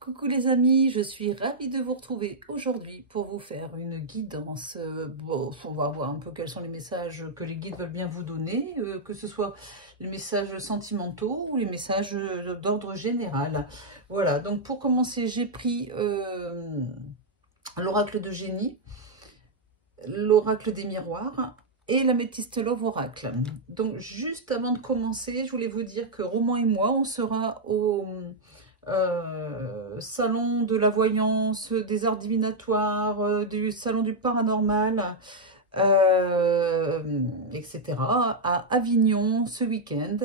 Coucou les amis, je suis ravie de vous retrouver aujourd'hui pour vous faire une guidance. Bon, on va voir un peu quels sont les messages que les guides veulent bien vous donner, que ce soit les messages sentimentaux ou les messages d'ordre général. Voilà, donc pour commencer, j'ai pris l'oracle de génie, l'oracle des miroirs et l'améthyste love oracle. Donc juste avant de commencer, je voulais vous dire que Roman et moi, on sera au salon de la voyance, des arts divinatoires, du salon du paranormal, etc. à Avignon ce week-end.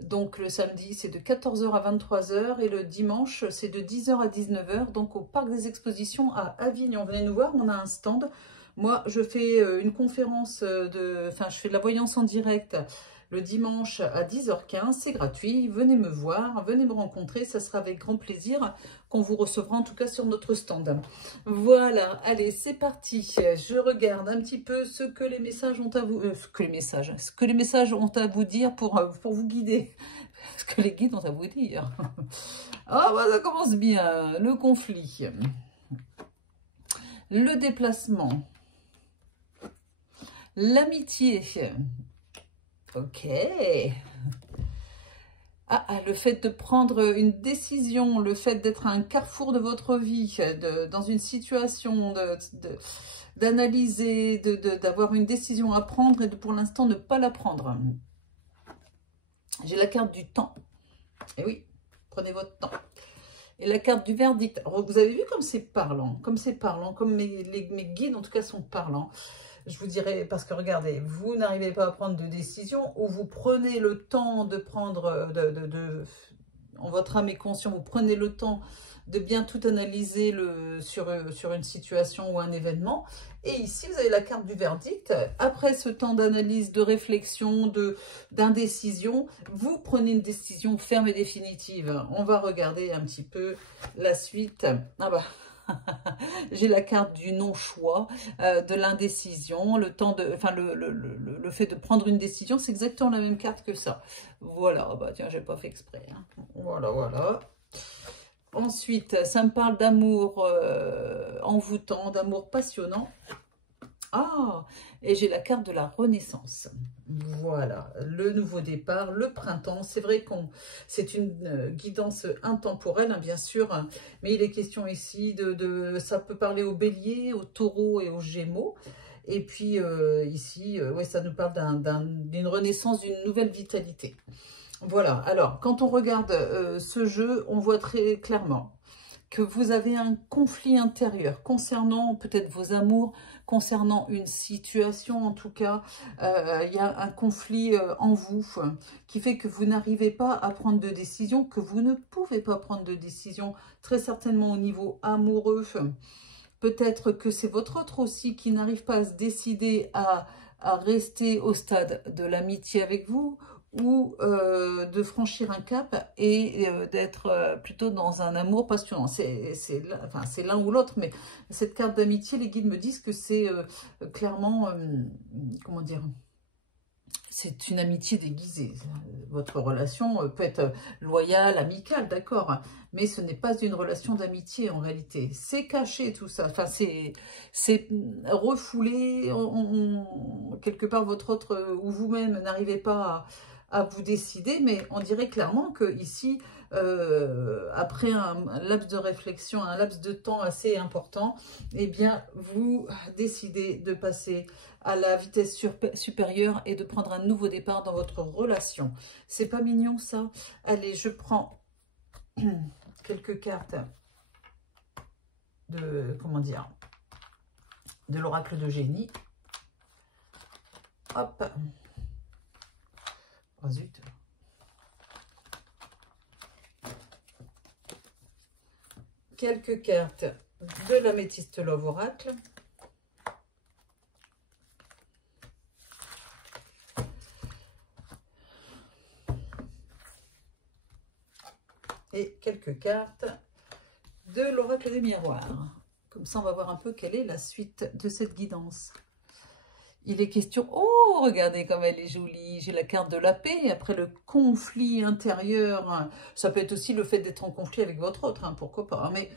Donc le samedi c'est de 14 h à 23 h et le dimanche c'est de 10 h à 19 h, donc au parc des expositions à Avignon. Venez nous voir, on a un stand. Moi je fais une conférence je fais de la voyance en direct le dimanche à 10 h 15, c'est gratuit, venez me voir, venez me rencontrer, ça sera avec grand plaisir qu'on vous recevra en tout cas sur notre stand. Voilà, allez, c'est parti. Je regarde un petit peu ce que les messages ont à vous... ce que les messages ont à vous dire pour vous guider. Ce que les guides ont à vous dire. Ah bah ça commence bien, le conflit. Le déplacement. L'amitié. Ok. Le fait de prendre une décision, le fait d'être à un carrefour de votre vie, dans une situation, d'analyser, d'avoir une décision à prendre et de pour l'instant ne pas la prendre. J'ai la carte du temps. Et oui, prenez votre temps. Et la carte du verdict. Alors, vous avez vu comme c'est parlant, comme mes guides en tout cas sont parlants. Je vous dirais, parce que regardez, vous n'arrivez pas à prendre de décision ou vous prenez le temps de prendre, en votre âme et conscient, vous prenez le temps de bien tout analyser sur une situation ou un événement. Et ici, vous avez la carte du verdict. Après ce temps d'analyse, de réflexion, d'indécision, vous prenez une décision ferme et définitive. On va regarder un petit peu la suite. Ah bah j'ai la carte du non-choix, de l'indécision, le fait de prendre une décision, c'est exactement la même carte que ça. Voilà, bah tiens, j'ai pas fait exprès. Hein. Voilà, voilà. Ensuite, ça me parle d'amour envoûtant, d'amour passionnant. Ah, et j'ai la carte de la renaissance. Voilà, le nouveau départ, le printemps. C'est vrai c'est une guidance intemporelle, hein, bien sûr, hein, mais il est question ici ça peut parler au bélier, au taureau et aux gémeaux. Et puis ici, ouais, ça nous parle d'une renaissance, d'une nouvelle vitalité. Voilà, alors, quand on regarde ce jeu, on voit très clairement que vous avez un conflit intérieur concernant peut-être vos amours, concernant une situation en tout cas, il y a un conflit en vous qui fait que vous n'arrivez pas à prendre de décision, que vous ne pouvez pas prendre de décision, très certainement au niveau amoureux. Peut-être que c'est votre autre aussi qui n'arrive pas à se décider à rester au stade de l'amitié avec vous, ou de franchir un cap et d'être plutôt dans un amour passionnant. C'est l'un ou l'autre, mais cette carte d'amitié, les guides me disent que c'est clairement, comment dire, c'est une amitié déguisée. Votre relation peut être loyale, amicale, d'accord, mais ce n'est pas une relation d'amitié en réalité. C'est caché tout ça, enfin c'est refoulé, quelque part votre autre ou vous-même n'arrivez pas à vous décider, mais on dirait clairement que ici, après un laps de réflexion, un laps de temps assez important, eh bien vous décidez de passer à la vitesse supérieure et de prendre un nouveau départ dans votre relation. C'est pas mignon ça? Allez, je prends quelques cartes de, comment dire, de l'oracle de génie. Hop. Oh zut. Quelques cartes de l'améthyste love oracle. Et quelques cartes de l'oracle des miroirs. Comme ça, on va voir un peu quelle est la suite de cette guidance. il est question... Oh, regardez comme elle est jolie. J'ai la carte de la paix. Après le conflit intérieur, hein, ça peut être aussi le fait d'être en conflit avec votre autre, hein, pourquoi pas. Hein, mais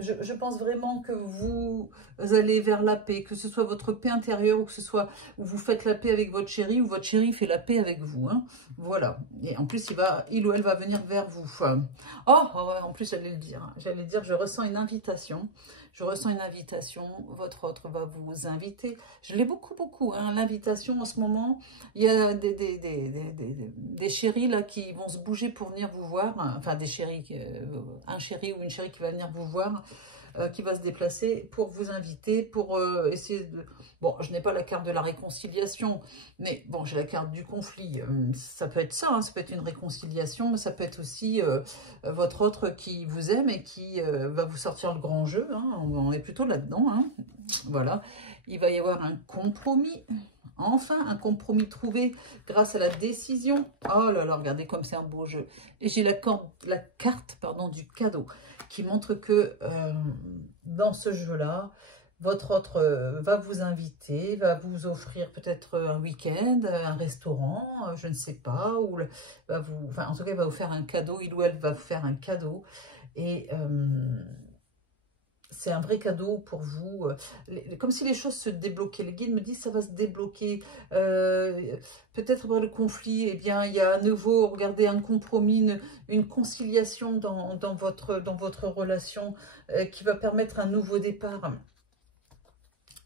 je pense vraiment que vous allez vers la paix, que ce soit votre paix intérieure ou que ce soit où vous faites la paix avec votre chéri ou votre chéri fait la paix avec vous. Hein. Voilà. Et en plus, il ou elle va venir vers vous. Oh, ouais, en plus, j'allais le dire. Hein. J'allais dire, je ressens une invitation. Je ressens une invitation. Votre autre va vous inviter. Je l'ai beaucoup, hein, l'invitation en ce moment. Il y a des chéris là qui vont se bouger pour venir vous voir. Enfin, des chéris, un chéri ou une chérie qui va venir vous voir, qui va se déplacer pour vous inviter, pour essayer de... Bon, je n'ai pas la carte de la réconciliation, mais bon, j'ai la carte du conflit. Ça peut être ça, hein, ça peut être une réconciliation, mais ça peut être aussi votre autre qui vous aime et qui va vous sortir le grand jeu. Hein, on est plutôt là-dedans. Hein, voilà. Il va y avoir un compromis. Enfin, un compromis trouvé grâce à la décision. Oh là là, regardez comme c'est un beau jeu. Et j'ai la carte du cadeau qui montre que dans ce jeu-là, votre autre va vous inviter, va vous offrir peut-être un week-end, un restaurant, je ne sais pas, ou en tout cas, il va vous faire un cadeau, il ou elle va vous faire un cadeau. Et... c'est un vrai cadeau pour vous, comme si les choses se débloquaient. Les guides me disent ça va se débloquer. Peut-être après le conflit, eh bien, il y a à nouveau, regardez, un compromis, une conciliation dans votre relation qui va permettre un nouveau départ.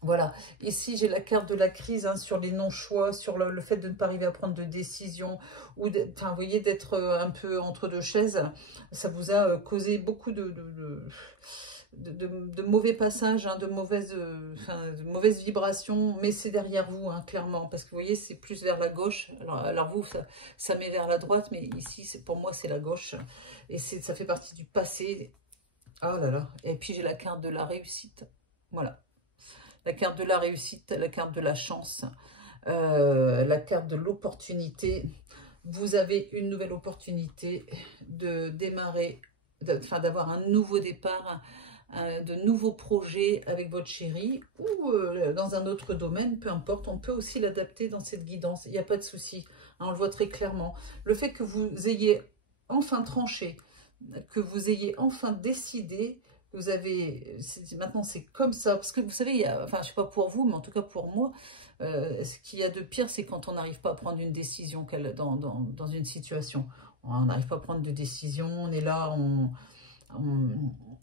Voilà, ici j'ai la carte de la crise, hein, sur les non-choix, sur le fait de ne pas arriver à prendre de décision, ou vous voyez, d'être un peu entre deux chaises. Ça vous a causé beaucoup de mauvais passages, hein, de mauvaises vibrations, mais c'est derrière vous, hein, clairement, parce que vous voyez, c'est plus vers la gauche. Alors vous, ça met vers la droite, mais ici, pour moi, c'est la gauche, et ça fait partie du passé. Oh là là, et puis j'ai la carte de la réussite, voilà. La carte de la réussite, la carte de la chance, la carte de l'opportunité. Vous avez une nouvelle opportunité de démarrer, d'avoir un nouveau départ, de nouveaux projets avec votre chéri ou dans un autre domaine, peu importe. On peut aussi l'adapter dans cette guidance, il n'y a pas de souci. Hein, on le voit très clairement. Le fait que vous ayez enfin tranché, que vous ayez enfin décidé, vous avez, maintenant c'est comme ça, parce que vous savez, enfin je sais pas pour vous, mais en tout cas pour moi, ce qu'il y a de pire, c'est quand on n'arrive pas à prendre une décision dans une situation. On n'arrive pas à prendre de décision, on est là,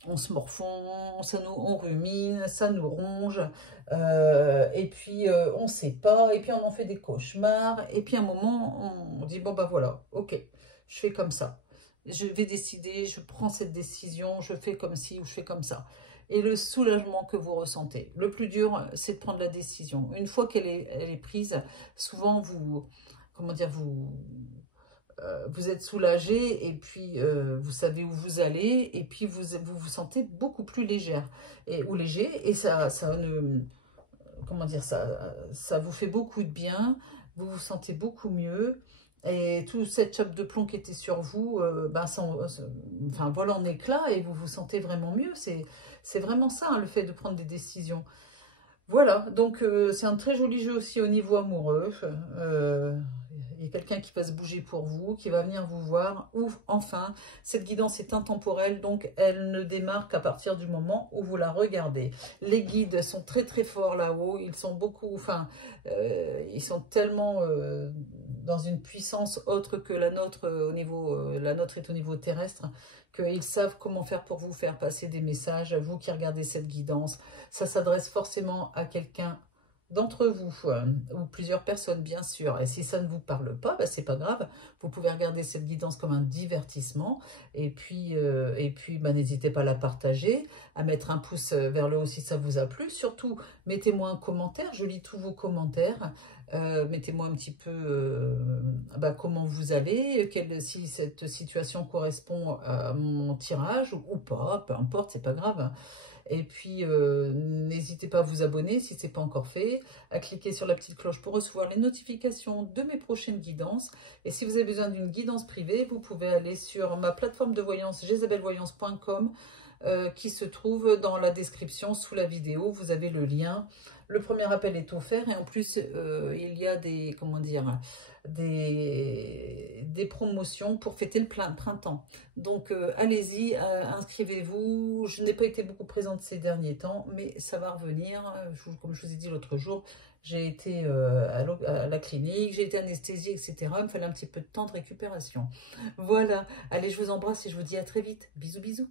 on se morfond, on rumine, ça nous ronge, et puis on ne sait pas, et puis on en fait des cauchemars, et puis à un moment, on dit, bon bah voilà, ok, je fais comme ça. Je vais décider, je prends cette décision, je fais comme ci ou je fais comme ça. Et le soulagement que vous ressentez. Le plus dur, c'est de prendre la décision. Une fois qu'elle est prise, souvent comment dire, vous êtes soulagé et puis vous savez où vous allez et puis vous vous sentez beaucoup plus légère ou léger et comment dire, ça vous fait beaucoup de bien, vous vous sentez beaucoup mieux. Et toute cette chape de plomb qui était sur vous, enfin, vole en éclats et vous vous sentez vraiment mieux. C'est vraiment ça, hein, le fait de prendre des décisions. Voilà, donc c'est un très joli jeu aussi au niveau amoureux. Il y a quelqu'un qui va se bouger pour vous, qui va venir vous voir. Ou enfin, cette guidance est intemporelle, donc elle ne démarre qu'à partir du moment où vous la regardez. Les guides sont très très forts là-haut. Ils sont ils sont tellement dans une puissance autre que la nôtre la nôtre est au niveau terrestre, qu'ils savent comment faire pour vous faire passer des messages. Vous qui regardez cette guidance, ça s'adresse forcément à quelqu'un d'entre vous, ou plusieurs personnes bien sûr, et si ça ne vous parle pas, bah, c'est pas grave, vous pouvez regarder cette guidance comme un divertissement, et puis bah, n'hésitez pas à la partager, à mettre un pouce vers le haut si ça vous a plu, surtout mettez-moi un commentaire, je lis tous vos commentaires, mettez-moi un petit peu bah, comment vous allez, si cette situation correspond à mon tirage ou pas, peu importe, c'est pas grave. Et puis, n'hésitez pas à vous abonner si ce n'est pas encore fait, à cliquer sur la petite cloche pour recevoir les notifications de mes prochaines guidances. Et si vous avez besoin d'une guidance privée, vous pouvez aller sur ma plateforme de voyance, jezabelvoyance.com. qui se trouve dans la description sous la vidéo. Vous avez le lien. Le premier appel est offert et en plus, il y a des, comment dire, des promotions pour fêter le printemps. Donc, allez-y, inscrivez-vous. Je n'ai pas été beaucoup présente ces derniers temps, mais ça va revenir. Comme je vous ai dit l'autre jour, j'ai été à la clinique, j'ai été anesthésiée, etc. Il me fallait un petit peu de temps de récupération. Voilà. Allez, je vous embrasse et je vous dis à très vite. Bisous, bisous.